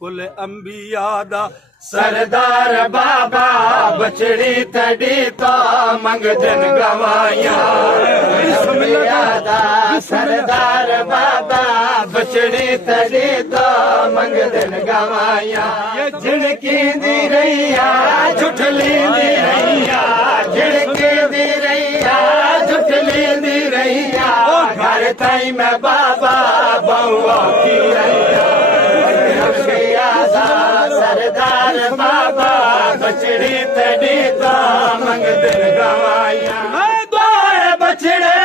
कुल अंबिया दा सरदार बाबा बछड़ी तड़ी तो मंगदन गवाया सरदार बाबा बछड़ी तड़ी तो मंगदन गवाया झिड़की दी रैया झुठली दी रैया झिड़की दी रैया झुठली दी रैया घर ताई मैं बाबा बहुआ की रैया सरदार बाबा बछड़ी तड़ी तो मंगदन गवाया दोए बछड़े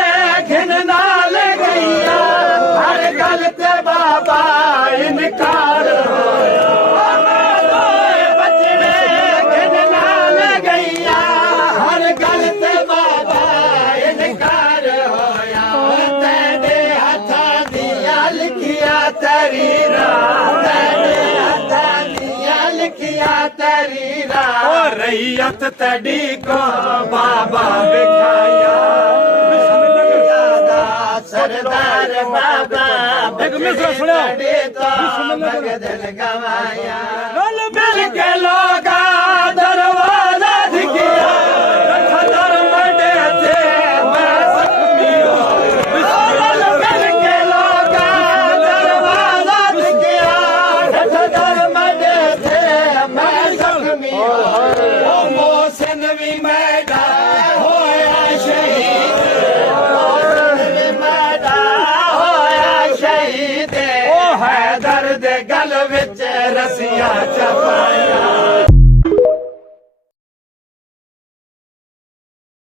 घिन नाल गईया हर गल ते बाबा इनकार होया दोए बछड़े घिन नाल गईया हर गल ते बाबा इनकार होया तेरे हथा दिया लिखिया तरीरा तरीरा रैयत तड़ी को बाबा बिठाया सरदार बाबा तड़ी तो मंगदन गवाया मिल के लोग दरवाजा दिखिया मंडे थे मैं जख्मी मिल के लोग दरवाजा दिखिया मंडे थे मोहसिन भी मैडा होया शहीद मोहसिन भी मैडा होया शहीद ओ हैदर दे गल विच रसिया चपाया